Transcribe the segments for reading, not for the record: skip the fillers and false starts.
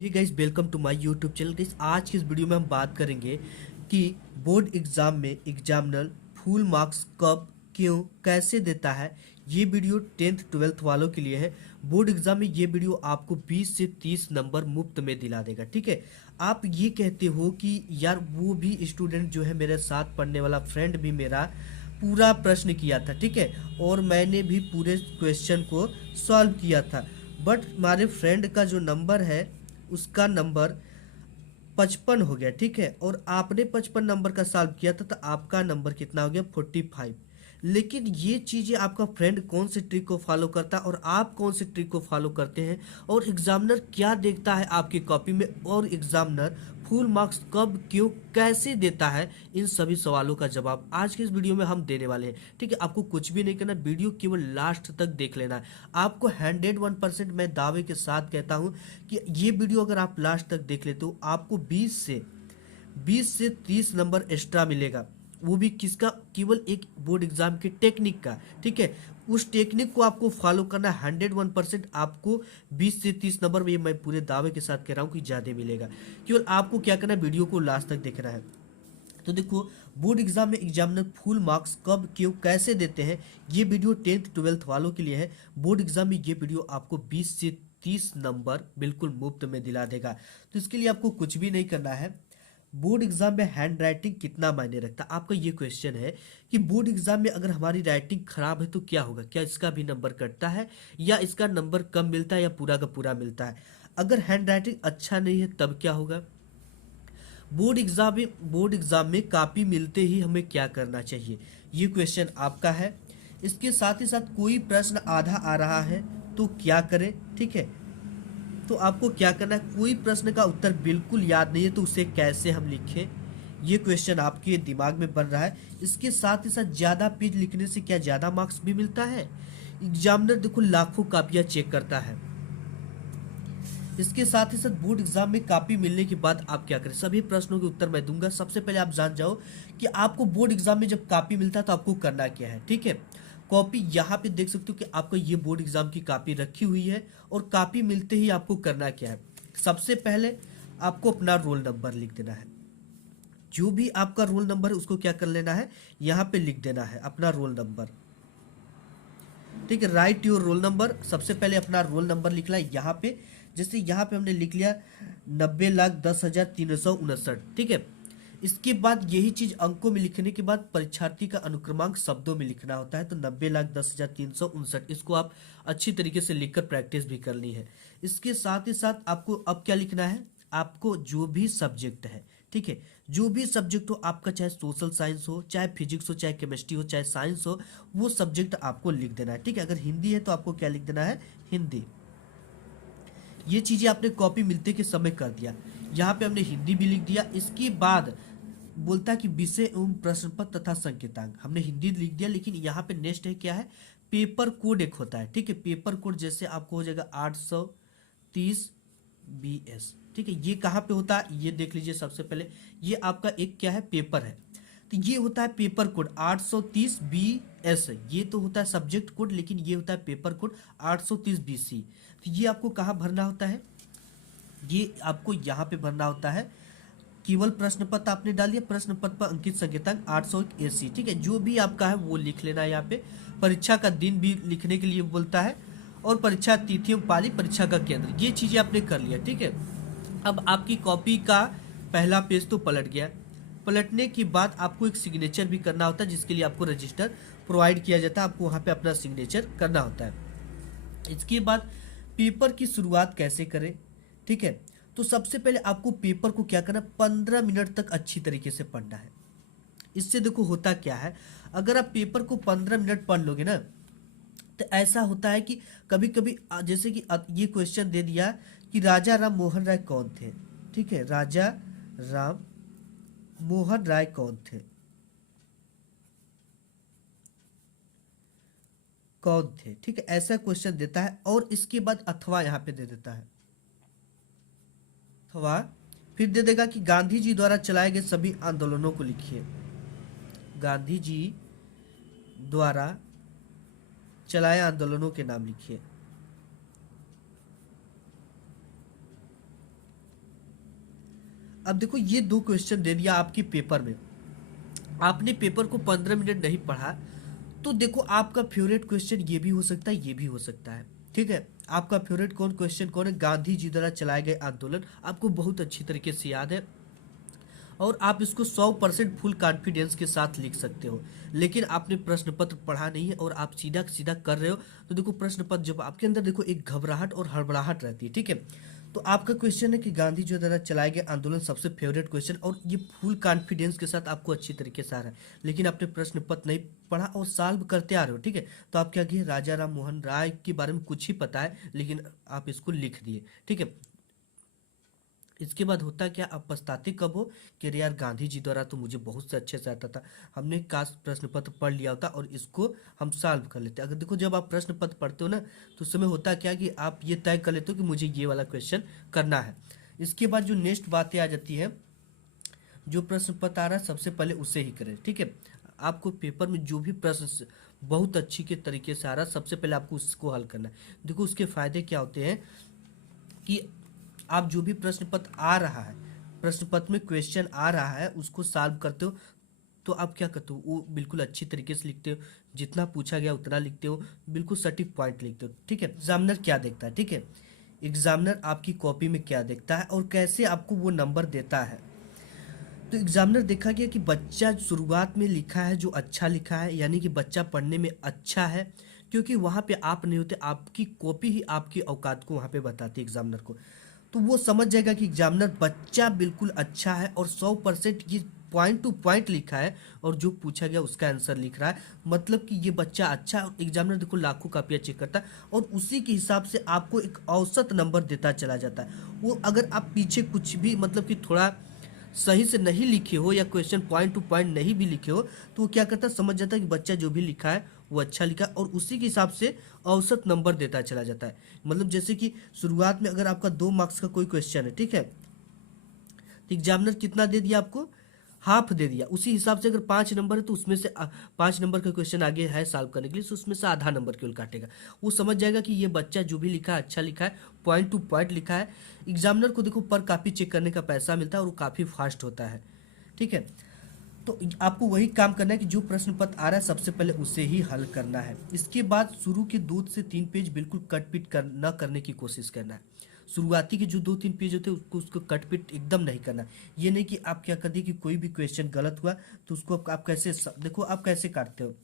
Hey guys, welcome to my YouTube channel. Guys, आज की इस वीडियो में हम बात करेंगे कि बोर्ड एग्जाम में एग्जामिनर फुल मार्क्स कब, क्यों, कैसे देता है। ये वीडियो 10th 12th वालों के लिए है। बोर्ड एग्जाम में ये वीडियो आपको 20 से 30 नंबर मुफ्त में दिला देगा। ठीक है। आप ये कहते हो कि यार वो भी स्टूडेंट जो है, मेरे साथ पढ़ने वाला फ्रेंड भी मेरा पूरा प्रश्न किया था, ठीक है, और मैंने भी पूरे क्वेश्चन को सॉल्व किया था, बट हमारे फ्रेंड का जो नंबर है उसका नंबर 55 हो गया, ठीक है, और आपने 55 नंबर का सॉल्व किया था, तो आपका नंबर कितना हो गया? 45। लेकिन ये चीजें आपका फ्रेंड कौन से ट्रिक को फॉलो करता है और आप कौन से ट्रिक को फॉलो करते हैं, और एग्जामिनर क्या देखता है आपकी कॉपी में, और एग्जामिनर फुल मार्क्स कब, क्यों, कैसे देता है, इन सभी सवालों का जवाब आज के इस वीडियो में हम देने वाले हैं। ठीक है, आपको कुछ भी नहीं करना, वीडियो केवल लास्ट तक देख लेना है। आपको 101% मैं दावे के साथ कहता हूं कि ये वीडियो अगर आप लास्ट तक देख लेते हो, आपको 20 से 30 नंबर एक्स्ट्रा मिलेगा। वो भी किसका? केवल एक बोर्ड एग्जाम के टेक्निक का। ठीक है, उस टेक्निक को आपको फॉलो करना है। 101% आपको 20 से 30 नंबर में, ये मैं पूरे दावे के साथ कह रहा हूँ कि ज़्यादा मिलेगा। केवल आपको क्या करना है, वीडियो को लास्ट तक देखना है। तो देखो, बोर्ड एग्जाम में एग्जामिनर फुल मार्क्स कब, क्यों, कैसे देते हैं, ये वीडियो 10th 12th वालों के लिए है। बोर्ड एग्जाम में ये वीडियो आपको 20 से 30 नंबर बिल्कुल मुफ्त में दिला देगा। तो इसके लिए आपको कुछ भी नहीं करना है। बोर्ड एग्जाम में हैंड राइटिंग कितना मायने रखता है? आपका ये क्वेश्चन है कि बोर्ड एग्जाम में अगर हमारी राइटिंग खराब है तो क्या होगा, क्या इसका भी नंबर कटता है, या इसका नंबर कम मिलता है, या पूरा का पूरा मिलता है? अगर हैंड राइटिंग अच्छा नहीं है तब क्या होगा? बोर्ड एग्जाम में कॉपी मिलते ही हमें क्या करना चाहिए, ये क्वेश्चन आपका है। इसके साथ ही साथ कोई प्रश्न आधा आ रहा है तो क्या करें? ठीक है, तो आपको क्या करना है, कोई प्रश्न का उत्तर बिल्कुल याद नहीं है तो उसे कैसे हम लिखें, ये क्वेश्चन आपके दिमाग में बन रहा है। इसके साथ ही साथ ज़्यादा पेज लिखने से क्या ज़्यादा मार्क्स भी मिलता है? एग्जामिनर देखो लाखों कापियाँ चेक करता है। इसके साथ ही साथ बोर्ड एग्जाम में कॉपी मिलने के बाद आप क्या करें, सभी प्रश्नों के उत्तर मैं दूंगा। सबसे पहले आप जान जाओ कि आपको बोर्ड एग्जाम में जब कॉपी मिलता है तो आपको करना क्या है। ठीक है, कॉपी यहाँ पे देख सकते हो कि आपको ये बोर्ड एग्जाम की कॉपी रखी हुई है, और कॉपी मिलते ही आपको करना क्या है, सबसे पहले आपको अपना रोल नंबर लिख देना है। जो भी आपका रोल नंबर है उसको क्या कर लेना है, यहाँ पे लिख देना है अपना रोल नंबर। ठीक है, राइट योर रोल नंबर। सबसे पहले अपना रोल नंबर लिखना है यहाँ पे। जैसे यहाँ पे हमने लिख लिया 90,10,359। ठीक है, इसके बाद यही चीज अंकों में लिखने के बाद परीक्षार्थी का अनुक्रमांक शब्दों में लिखना होता है। तो 90,10,359, इसको आप अच्छी तरीके से लिखकर प्रैक्टिस भी करनी है। इसके साथ ही साथ आपको अब क्या लिखना है, आपको जो भी सब्जेक्ट है, ठीक है, जो भी सब्जेक्ट हो आपका, चाहे सोशल साइंस हो, चाहे फिजिक्स हो, चाहे केमिस्ट्री हो, चाहे साइंस हो, वो सब्जेक्ट आपको लिख देना है। ठीक है, अगर हिंदी है तो आपको क्या लिख देना है, हिंदी। ये चीजें आपने कॉपी मिलते के समय कर दिया। यहाँ पे हमने हिंदी भी लिख दिया। इसके बाद बोलता है कि विषय एवं प्रश्न पत्र तथा संकेतांक, हमने हिंदी लिख दिया। लेकिन यहाँ पे नेक्स्ट है क्या है, पेपर कोड एक होता है। ठीक है, पेपर कोड जैसे आपको हो जाएगा 830 BS। ठीक है, ये कहाँ पे होता है ये देख लीजिए। सबसे पहले ये आपका एक क्या है, पेपर है, तो ये होता है पेपर कोड 830 BS। ये तो होता है सब्जेक्ट कोड, लेकिन ये होता है पेपर कोड 830 BC। तो ये आपको कहाँ भरना होता है, ये आपको यहाँ पे भरना होता है। केवल प्रश्न पत्र आपने डाल दिया, प्रश्न पत्र पर अंकित संकेतक 801 AC। ठीक है, जो भी आपका है वो लिख लेना है यहाँ पे। परीक्षा का दिन भी लिखने के लिए बोलता है, और परीक्षा तिथि एवं पाली, परीक्षा का केंद्र, ये चीजें आपने कर लिया। ठीक है, अब आपकी कॉपी का पहला पेज तो पलट गया। पलटने के बाद आपको एक सिग्नेचर भी करना होता है, जिसके लिए आपको रजिस्टर प्रोवाइड किया जाता है। आपको वहाँ पे अपना सिग्नेचर करना होता है। इसके बाद पेपर की शुरुआत कैसे करें? ठीक है, तो सबसे पहले आपको पेपर को क्या करना, 15 मिनट तक अच्छी तरीके से पढ़ना है। इससे देखो होता क्या है, अगर आप पेपर को 15 मिनट पढ़ लोगे ना, तो ऐसा होता है कि कभी कभी जैसे कि ये क्वेश्चन दे दिया कि राजा राम मोहन राय कौन थे। ठीक है, राजा राम मोहन राय कौन थे, कौन थे। ठीक है, ऐसा क्वेश्चन देता है, और इसके बाद अथवा यहाँ पे दे देता है, अथवा फिर दे देगा कि गांधी जी द्वारा चलाए गए सभी आंदोलनों को लिखिए। गांधी जी द्वारा चलाए आंदोलनों के नाम लिखिए। अब देखो ये दो क्वेश्चन दे दिया आपके पेपर में, आपने पेपर को 15 मिनट नहीं पढ़ा, तो देखो आपका फेवरेट क्वेश्चन ये भी हो सकता है, ये भी हो सकता है। ठीक है, आपका फेवरेट क्वेश्चन कौन है? गांधी जी द्वारा चलाए गए आंदोलन, आपको बहुत अच्छी तरीके से याद है और आप इसको 100% फुल कॉन्फिडेंस के साथ लिख सकते हो। लेकिन आपने प्रश्न पत्र पढ़ा नहीं है और आप सीधा सीधा कर रहे हो, तो देखो प्रश्न पत्र जब आपके अंदर देखो एक घबराहट और हड़बड़ाहट रहती है। ठीक है, तो आपका क्वेश्चन है कि गांधी जी द्वारा चलाए गए आंदोलन सबसे फेवरेट क्वेश्चन, और ये फुल कॉन्फिडेंस के साथ आपको अच्छी तरीके से आ रहा है, लेकिन आपने प्रश्न पत्र नहीं पढ़ा और सॉल्व करते आ रहे हो। ठीक है, तो आप क्या किए, राजा राम मोहन राय के बारे में कुछ ही पता है लेकिन आप इसको लिख दिए। ठीक है, इसके बाद होता क्या, आप पछताते कब हो कि अरे यार गांधी जी द्वारा तो मुझे बहुत से अच्छे से आता था, हमने काश प्रश्न पत्र पढ़ लिया होता और इसको हम सॉल्व कर लेते। अगर देखो जब आप प्रश्न पत्र पढ़ते हो ना, तो उस समय होता क्या कि आप ये तय कर लेते हो कि मुझे ये वाला क्वेश्चन करना है। इसके बाद जो नेक्स्ट बातें आ जाती है, जो प्रश्न पत्र आ रहा है सबसे पहले उसे ही करें। ठीक है, आपको पेपर में जो भी प्रश्न बहुत अच्छी के तरीके से आ रहा है, सबसे पहले आपको उसको हल करना है। देखो उसके फायदे क्या होते हैं कि आप जो भी प्रश्न पत्र आ रहा है, प्रश्न पत्र में क्वेश्चन आ रहा है, उसको सॉल्व करते हो, तो आप क्या करते हो, वो बिल्कुल अच्छी तरीके से लिखते हो, जितना पूछा गया उतना लिखते हो, बिल्कुल सटीक पॉइंट लिखते हो। ठीक है, एग्जामिनर क्या देखता है, ठीक है, एग्जामिनर आपकी कॉपी में क्या देखता है और कैसे आपको वो नंबर देता है। तो एग्जामिनर देखा गया कि बच्चा शुरुआत में लिखा है जो अच्छा लिखा है, यानी कि बच्चा पढ़ने में अच्छा है, क्योंकि वहाँ पे आप नहीं होते, आपकी कॉपी ही आपकी औकात को वहाँ पे बताती है एग्जामिनर को। तो वो समझ जाएगा कि एग्जामिनर बच्चा बिल्कुल अच्छा है और 100% ये पॉइंट टू पॉइंट लिखा है और जो पूछा गया उसका आंसर लिख रहा है, मतलब कि ये बच्चा अच्छा है। और एग्जामिनर देखो लाखों कापियाँ चेक करता है और उसी के हिसाब से आपको एक औसत नंबर देता चला जाता है। वो अगर आप पीछे कुछ भी मतलब कि थोड़ा सही से नहीं लिखे हो या क्वेश्चन पॉइंट टू पॉइंट नहीं भी लिखे हो, तो वो क्या करता है, समझ जाता है कि बच्चा जो भी लिखा है वो अच्छा लिखा है और उसी के हिसाब से औसत नंबर देता चला जाता है। मतलब जैसे कि शुरुआत में अगर आपका 2 मार्क्स का कोई क्वेश्चन है, ठीक है, तो एग्जामिनर कितना दे दिया आपको, हाफ दे दिया। उसी हिसाब से अगर 5 नंबर है तो उसमें से 5 नंबर का क्वेश्चन आगे है सॉल्व करने के लिए, तो उसमें से आधा नंबर केवल काटेगा। वो समझ जाएगा कि ये बच्चा जो भी लिखा है अच्छा लिखा है, पॉइंट टू पॉइंट लिखा है। एग्जामिनर को देखो पर कॉपी चेक करने का पैसा मिलता है और वो काफ़ी फास्ट होता है। ठीक है, तो आपको वही काम करना है कि जो प्रश्न पत्र आ रहा है सबसे पहले उसे ही हल करना है। इसके बाद शुरू के 2 से 3 पेज बिल्कुल कट पिट न करने की कोशिश करना है। शुरुआती के जो 2-3 पेज होते हैं उसको कट पिट एकदम नहीं करना। ये नहीं कि आप क्या कर दिए कि कोई भी क्वेश्चन गलत हुआ तो उसको आप कैसे देखो आप कैसे काटते हो।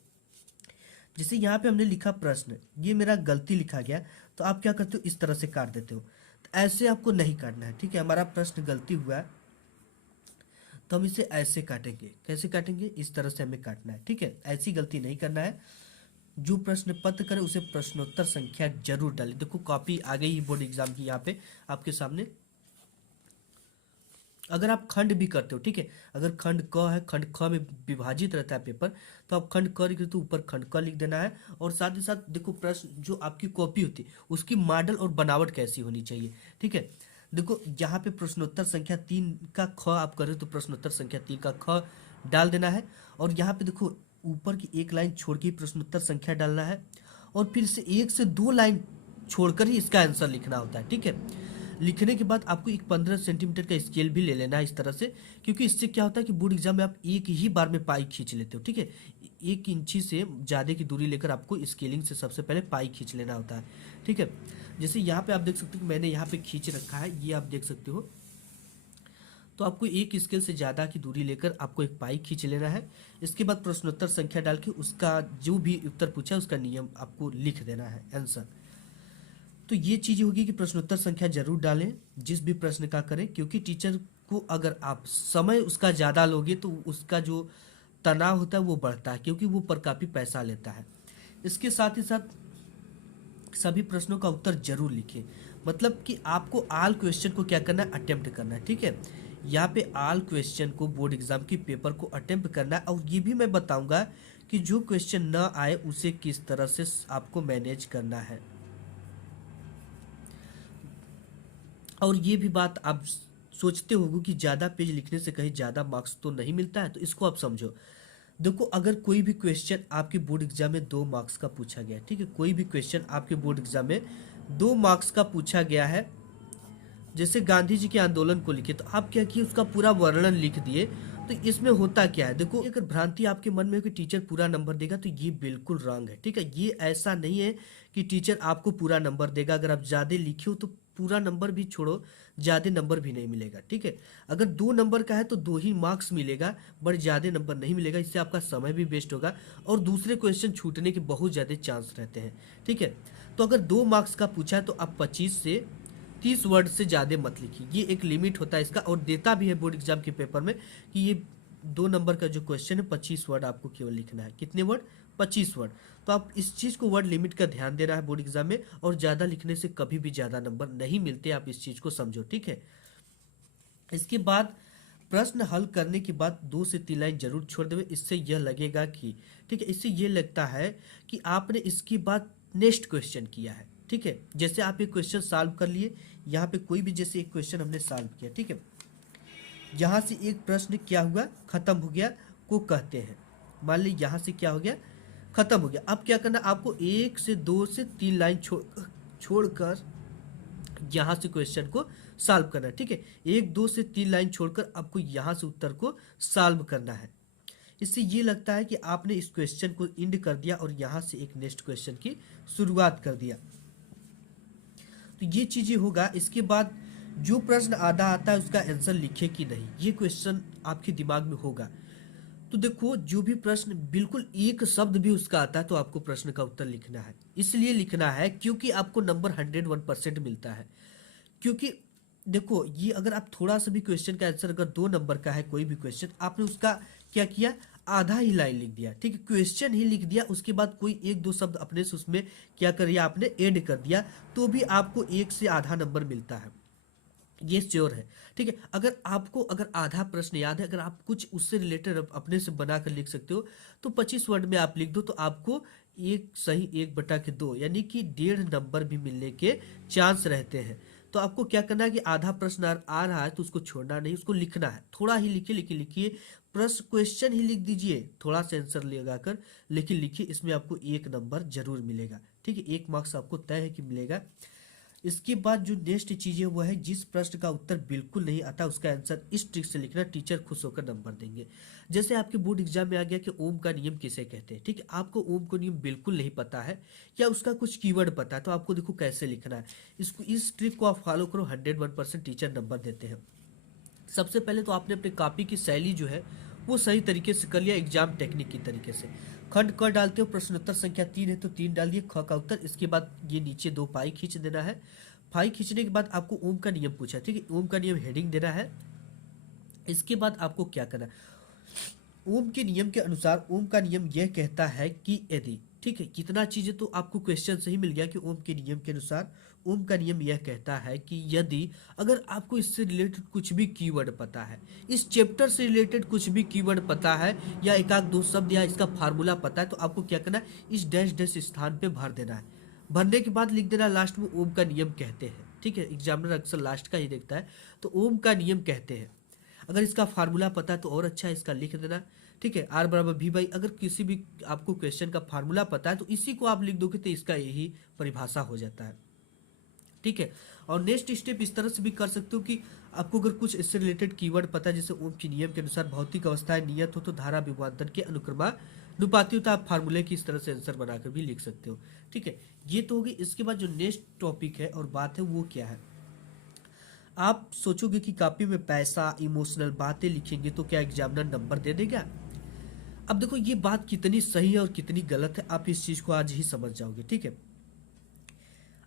जैसे यहाँ पे हमने लिखा प्रश्न, ये मेरा गलती लिखा गया, तो आप क्या करते हो, इस तरह से काट देते हो। तो ऐसे आपको नहीं काटना है। ठीक है, हमारा प्रश्न गलती हुआ है तो हम इसे ऐसे काटेंगे। कैसे काटेंगे, इस तरह से हमें काटना है। ठीक है, ऐसी गलती नहीं करना है। जो प्रश्न पत्र करे उसे प्रश्नोत्तर संख्या जरूर डालें। देखो कॉपी आ गई बोर्ड एग्जाम की यहाँ पे आपके सामने। अगर आप खंड भी करते हो, ठीक है, अगर खंड क है, खंड ख में विभाजित रहता है पेपर, तो आप खंड क लिख तो ऊपर खंड क लिख देना है। और साथ ही साथ देखो प्रश्न जो आपकी कॉपी होती है उसकी मॉडल और बनावट कैसी होनी चाहिए। ठीक है, देखो यहाँ पे प्रश्नोत्तर संख्या 3 का ख आप करें तो प्रश्नोत्तर संख्या 3 का ख डाल देना है। और यहाँ पे देखो ऊपर की एक लाइन छोड़ के प्रश्नोत्तर संख्या डालना है और फिर से 1 से 2 लाइन छोड़कर ही इसका आंसर लिखना होता है। ठीक है, लिखने के बाद आपको एक 15 सेंटीमीटर का स्केल भी ले लेना है इस तरह से, क्योंकि इससे क्या होता है कि बोर्ड एग्जाम में आप एक ही बार में पाई खींच लेते हो। ठीक है, 1 इंची से ज़्यादा की दूरी लेकर आपको स्केलिंग से सबसे पहले पाई खींच लेना होता है। ठीक है, जैसे यहाँ पे आप देख सकते हो कि मैंने यहाँ पे खींच रखा है, ये आप देख सकते हो। तो आपको एक स्केल से ज़्यादा की दूरी लेकर आपको एक पाई खींच लेना है। इसके बाद प्रश्नोत्तर संख्या डाल के उसका जो भी उत्तर पूछा है उसका नियम आपको लिख देना है आंसर। तो ये चीज़ होगी कि प्रश्नोत्तर संख्या जरूर डालें जिस भी प्रश्न का करें, क्योंकि टीचर को अगर आप समय उसका ज़्यादा लोगे तो उसका जो तनाव होता है वो बढ़ता है, क्योंकि वो पर काफ़ी पैसा लेता है। इसके साथ ही साथ सभी प्रश्नों का उत्तर जरूर लिखें, मतलब कि आपको ऑल क्वेश्चन को क्या करना है, अटेम्प्ट करना है। ठीक है, यहाँ पे ऑल क्वेश्चन को बोर्ड एग्जाम की पेपर को अटेम्प्ट करना है। और ये भी मैं बताऊंगा कि जो क्वेश्चन ना आए उसे किस तरह से आपको मैनेज करना है। और ये भी बात आप सोचते होगे कि ज़्यादा पेज लिखने से कहीं ज़्यादा मार्क्स तो नहीं मिलता है, तो इसको आप समझो। देखो अगर कोई भी क्वेश्चन आपके बोर्ड एग्जाम में 2 मार्क्स का पूछा गया है, ठीक है, कोई भी क्वेश्चन आपके बोर्ड एग्जाम में 2 मार्क्स का पूछा गया है, जैसे गांधी जी के आंदोलन को लिखे, तो आप क्या किए, उसका पूरा वर्णन लिख दिए। तो इसमें होता क्या है, देखो अगर भ्रांति आपके मन में हो कि टीचर पूरा नंबर देगा, तो ये बिल्कुल रॉन्ग है। ठीक है, ये ऐसा नहीं है कि टीचर आपको पूरा नंबर देगा। अगर आप ज़्यादा लिखे हो तो पूरा नंबर भी छोड़ो, ज़्यादा नंबर भी नहीं मिलेगा। ठीक है, अगर 2 नंबर का है तो 2 ही मार्क्स मिलेगा, बट ज़्यादा नंबर नहीं मिलेगा। इससे आपका समय भी वेस्ट होगा और दूसरे क्वेश्चन छूटने के बहुत ज़्यादा चांस रहते हैं। ठीक है, तो अगर 2 मार्क्स का पूछा है तो आप 25 से 30 वर्ड से ज़्यादा मत लिखिए। ये एक लिमिट होता है इसका, और देता भी है बोर्ड एग्जाम के पेपर में कि ये 2 नंबर का जो क्वेश्चन है 25 वर्ड आपको केवल लिखना है। कितने वर्ड? 25 वर्ड। तो आप इस चीज़ को, वर्ड लिमिट का ध्यान देना है बोर्ड एग्जाम में, और ज़्यादा लिखने से कभी भी ज़्यादा नंबर नहीं मिलते। आप इस चीज़ को समझो। ठीक है, इसके बाद प्रश्न हल करने के बाद 2 से 3 लाइन जरूर छोड़ देवे। इससे यह लगेगा कि, ठीक है, इससे यह लगता है कि आपने इसके बाद नेक्स्ट क्वेश्चन किया है। ठीक है, जैसे आप एक क्वेश्चन सॉल्व कर लिए, यहाँ पे कोई भी जैसे एक क्वेश्चन हमने सॉल्व किया, ठीक है, यहाँ से एक प्रश्न क्या हुआ, खत्म हो गया को कहते हैं। मान ली यहाँ से क्या हो गया, खत्म हो गया। अब क्या करना, आपको 1 से 2 से 3 लाइन छोड़कर यहाँ से क्वेश्चन को सॉल्व करना है। ठीक है, 1 2 से 3 लाइन छोड़कर आपको यहाँ से उत्तर को सॉल्व करना है। इससे ये लगता है कि आपने इस क्वेश्चन को एंड कर दिया और यहाँ से एक नेक्स्ट क्वेश्चन की शुरुआत कर दिया। तो ये चीजें होगा। इसके बाद जो प्रश्न आधा आता है उसका आंसर लिखे कि नहीं, ये क्वेश्चन आपके दिमाग में होगा। तो देखो, जो भी प्रश्न बिल्कुल एक शब्द भी उसका आता है तो आपको प्रश्न का उत्तर लिखना है। इसलिए लिखना है क्योंकि आपको नंबर 101% मिलता है। क्योंकि देखो, ये अगर आप थोड़ा सा भी क्वेश्चन का आंसर, अगर 2 नंबर का है कोई भी क्वेश्चन, आपने उसका क्या किया, आधा ही लाइन लिख दिया। ठीक है, क्वेश्चन ही लिख दिया, उसके बाद कोई 1 2 शब्द अपने से उसमें क्या कर दिया, आपने ऐड कर दिया, तो भी आपको 1 से आधा नंबर मिलता है। ये श्योर है। ठीक है, अगर आपको, अगर आधा प्रश्न याद है, अगर आप कुछ उससे रिलेटेड अपने से बनाकर लिख सकते हो, तो 25 वर्ड में आप लिख दो, तो आपको 1 सही 1/2 यानी कि 1.5 नंबर भी मिलने के चांस रहते हैं। तो आपको क्या करना है कि आधा प्रश्न आ रहा है तो उसको छोड़ना नहीं, उसको लिखना है। थोड़ा ही लिखिए, लेकिन लिखिए, प्रश्न क्वेश्चन ही लिख दीजिए, थोड़ा सा आंसर लगाकर, लेकिन लिखिए। इसमें आपको 1 नंबर जरूर मिलेगा। ठीक है, 1 मार्क्स आपको तय है कि मिलेगा। इसके बाद जो नेक्स्ट चीज है वो है, जिस प्रश्न का उत्तर बिल्कुल नहीं आता उसका आंसर इस ट्रिक से लिखना, टीचर खुश होकर नंबर देंगे। जैसे आपके बोर्ड एग्जाम में आ गया कि ओम का नियम किसे कहते हैं। ठीक है, आपको ओम का नियम बिल्कुल नहीं पता है या उसका कुछ कीवर्ड पता है, तो आपको देखो कैसे लिखना है। इसको, इस ट्रिक को आप फॉलो करो, 101% टीचर नंबर देते हैं। सबसे पहले तो आपने अपनी कॉपी की शैली जो है वो सही तरीके से कर लिया, एग्जाम टेक्निक की तरीके से। खंड क डालते हो, प्रश्नोत्तर संख्या 3 है तो 3 डाल दिए, ख का उत्तर। इसके बाद ये नीचे 2 पाई खींच देना है। पाई खींचने के बाद आपको ओम का नियम पूछा, ठीक है, ओम का नियम हेडिंग देना है। इसके बाद आपको क्या करना है, ओम के नियम के अनुसार, ओम का नियम यह कहता है कि यदि, ठीक है, कितना चीजें तो आपको क्वेश्चन से ही मिल गया कि ओम के नियम के अनुसार, ओम का नियम यह कहता है कि यदि, अगर आपको इससे रिलेटेड कुछ भी कीवर्ड पता है, इस चैप्टर से रिलेटेड कुछ भी कीवर्ड पता है, या एक आध 2 शब्द या इसका फार्मूला पता है, तो आपको क्या करना है, इस डैश डैश स्थान पे भर देना है। भरने के बाद लिख देना लास्ट में ओम का नियम कहते हैं। ठीक है, एग्जामिनर अक्सर लास्ट का ही देखता है, तो ओम का नियम कहते हैं। अगर इसका फार्मूला पता है तो और अच्छा है, इसका लिख देना। ठीक है, R बराबर V बाई, अगर किसी भी आपको क्वेश्चन का फार्मूला पता है तो इसी को आप लिख दोगे तो इसका यही परिभाषा हो जाता है। ठीक है, और नेक्स्ट स्टेप इस तरह से भी कर सकते हो कि आपको अगर कुछ इससे रिलेटेड कीवर्ड पता है, जैसे ओम के नियम के अनुसार भौतिक अवस्थाएं नियत हो तो धारा विभवांतर के अनुक्रमानुपाती हो, तो आप फार्मूले की इस तरह से आंसर बनाकर भी लिख सकते हो। ठीक है, ये तो होगी। इसके बाद जो नेक्स्ट टॉपिक है और बात है वो क्या है, आप सोचोगे कि कॉपी में पैसा, इमोशनल बातें लिखेंगे तो क्या एग्जामिनर नंबर दे देगा। अब देखो, ये बात कितनी सही है और कितनी गलत है, आप इस चीज को आज ही समझ जाओगे। ठीक है,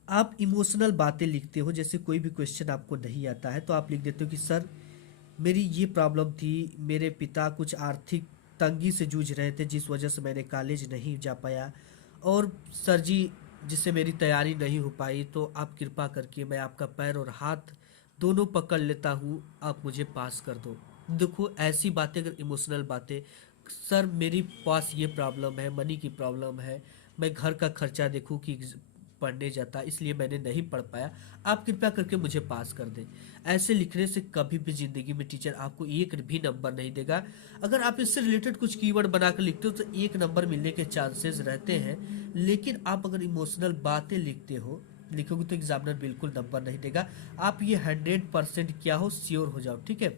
आप इमोशनल बातें लिखते हो, जैसे कोई भी क्वेश्चन आपको नहीं आता है तो आप लिख देते हो कि सर मेरी ये प्रॉब्लम थी, मेरे पिता कुछ आर्थिक तंगी से जूझ रहे थे जिस वजह से मैंने कॉलेज नहीं जा पाया, और सर जी जिससे मेरी तैयारी नहीं हो पाई, तो आप कृपा करके, मैं आपका पैर और हाथ दोनों पकड़ लेता हूँ, आप मुझे पास कर दो। देखो, ऐसी बातें, अगर इमोशनल बातें, सर मेरी पास ये प्रॉब्लम है, मनी की प्रॉब्लम है, मैं घर का खर्चा देखूँ कि पढ़ने जाता इसलिए मैंने नहीं पढ़ पाया, आप कृपया करके मुझे पास कर दें। ऐसे लिखने से कभी भी जिंदगी में टीचर आपको एक भी नंबर नहीं देगा। अगर आप इससे रिलेटेड कुछ कीवर्ड बनाकर लिखते हो तो 1 नंबर मिलने के चांसेस रहते हैं, लेकिन आप अगर इमोशनल बातें लिखते हो लिखोगे तो एग्जामिनर बिल्कुल नंबर नहीं देगा। आप ये 100% क्या हो, श्योर हो जाओ, ठीक है।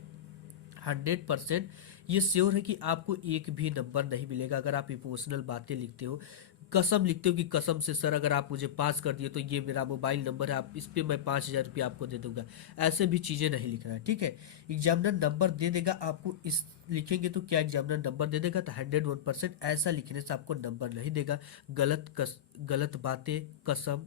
100% ये श्योर है कि आपको एक भी नंबर नहीं मिलेगा अगर आप इमोशनल बातें लिखते हो, कसम लिखते हो कि कसम से सर अगर आप मुझे पास कर दिए तो ये मेरा मोबाइल नंबर है, आप इस पे मैं 5,000 रुपये आपको दे दूंगा। ऐसे भी चीज़ें नहीं लिखना है, ठीक है। एग्जामिनर नंबर दे देगा आपको, इस लिखेंगे तो क्या एग्जामिनर नंबर दे देगा, तो 101% ऐसा लिखने से आपको नंबर नहीं देगा। गलत बातें, कसम,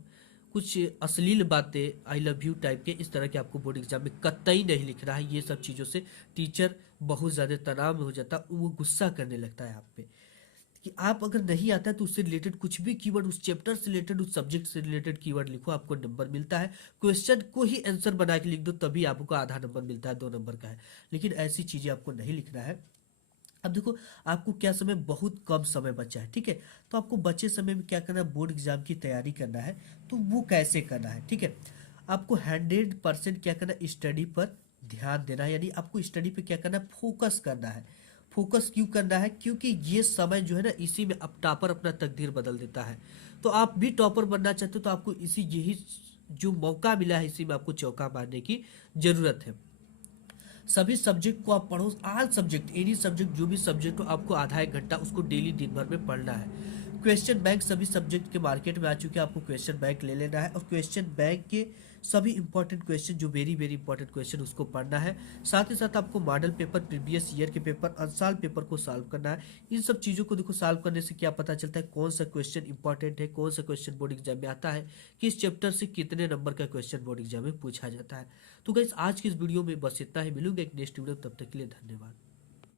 कुछ अश्लील बातें, आई लव यू टाइप के, इस तरह के आपको बोर्ड एग्जाम में कतई नहीं लिखना है। ये सब चीज़ों से टीचर बहुत ज़्यादा तनाव में हो जाता है, वो गुस्सा करने लगता है आप पे। कि आप अगर नहीं आता है तो उससे रिलेटेड कुछ भी कीवर्ड, उस चैप्टर से रिलेटेड, उस सब्जेक्ट से रिलेटेड कीवर्ड लिखो, आपको नंबर मिलता है। क्वेश्चन को ही आंसर बना के लिख दो तभी आपको आधा नंबर मिलता है, 2 नंबर का है। लेकिन ऐसी चीज़ें आपको नहीं लिखना है। अब देखो, आपको क्या समय, बहुत कम समय बचा है, ठीक है। तो आपको बचे समय में क्या करना है, बोर्ड एग्जाम की तैयारी करना है। तो वो कैसे करना है, ठीक है। आपको 100% क्या करना है, स्टडी पर ध्यान देना है। यानी आपको स्टडी पे क्या करना है, फोकस करना है। फोकस क्यों करना है, क्योंकि ये समय जो है ना, इसी में अब टॉपर अपना तकदीर बदल देता है। तो आप भी टॉपर बनना चाहते हो तो आपको इसी यही जो मौका मिला है, इसी में आपको चौका मारने की जरूरत है। सभी सब्जेक्ट को आप पढ़ो, ऑल सब्जेक्ट, एनी सब्जेक्ट, जो भी सब्जेक्ट हो आपको आधा एक घंटा उसको डेली दिन भर में पढ़ना है। क्वेश्चन बैंक सभी सब्जेक्ट के मार्केट में आ चुके हैं, आपको क्वेश्चन बैंक ले लेना है और क्वेश्चन बैंक के सभी इंपॉर्टेंट क्वेश्चन, जो वेरी वेरी इंपॉर्टेंट क्वेश्चन, उसको पढ़ना है। साथ ही साथ आपको मॉडल पेपर, प्रीवियस ईयर के पेपर, अनसाल्व पेपर को सॉल्व करना है। इन सब चीज़ों को देखो, सॉल्व करने से क्या पता चलता है कौन सा क्वेश्चन इंपॉर्टेंट है, कौन सा क्वेश्चन बोर्ड एग्जाम में आता है, किस चैप्टर से कितने नंबर का क्वेश्चन बोर्ड एग्जाम में पूछा जाता है। तो गाइस आज की इस वीडियो में बस इतना ही, मिलूंगा एक नेक्स्ट वीडियो, तब तक के लिए धन्यवाद।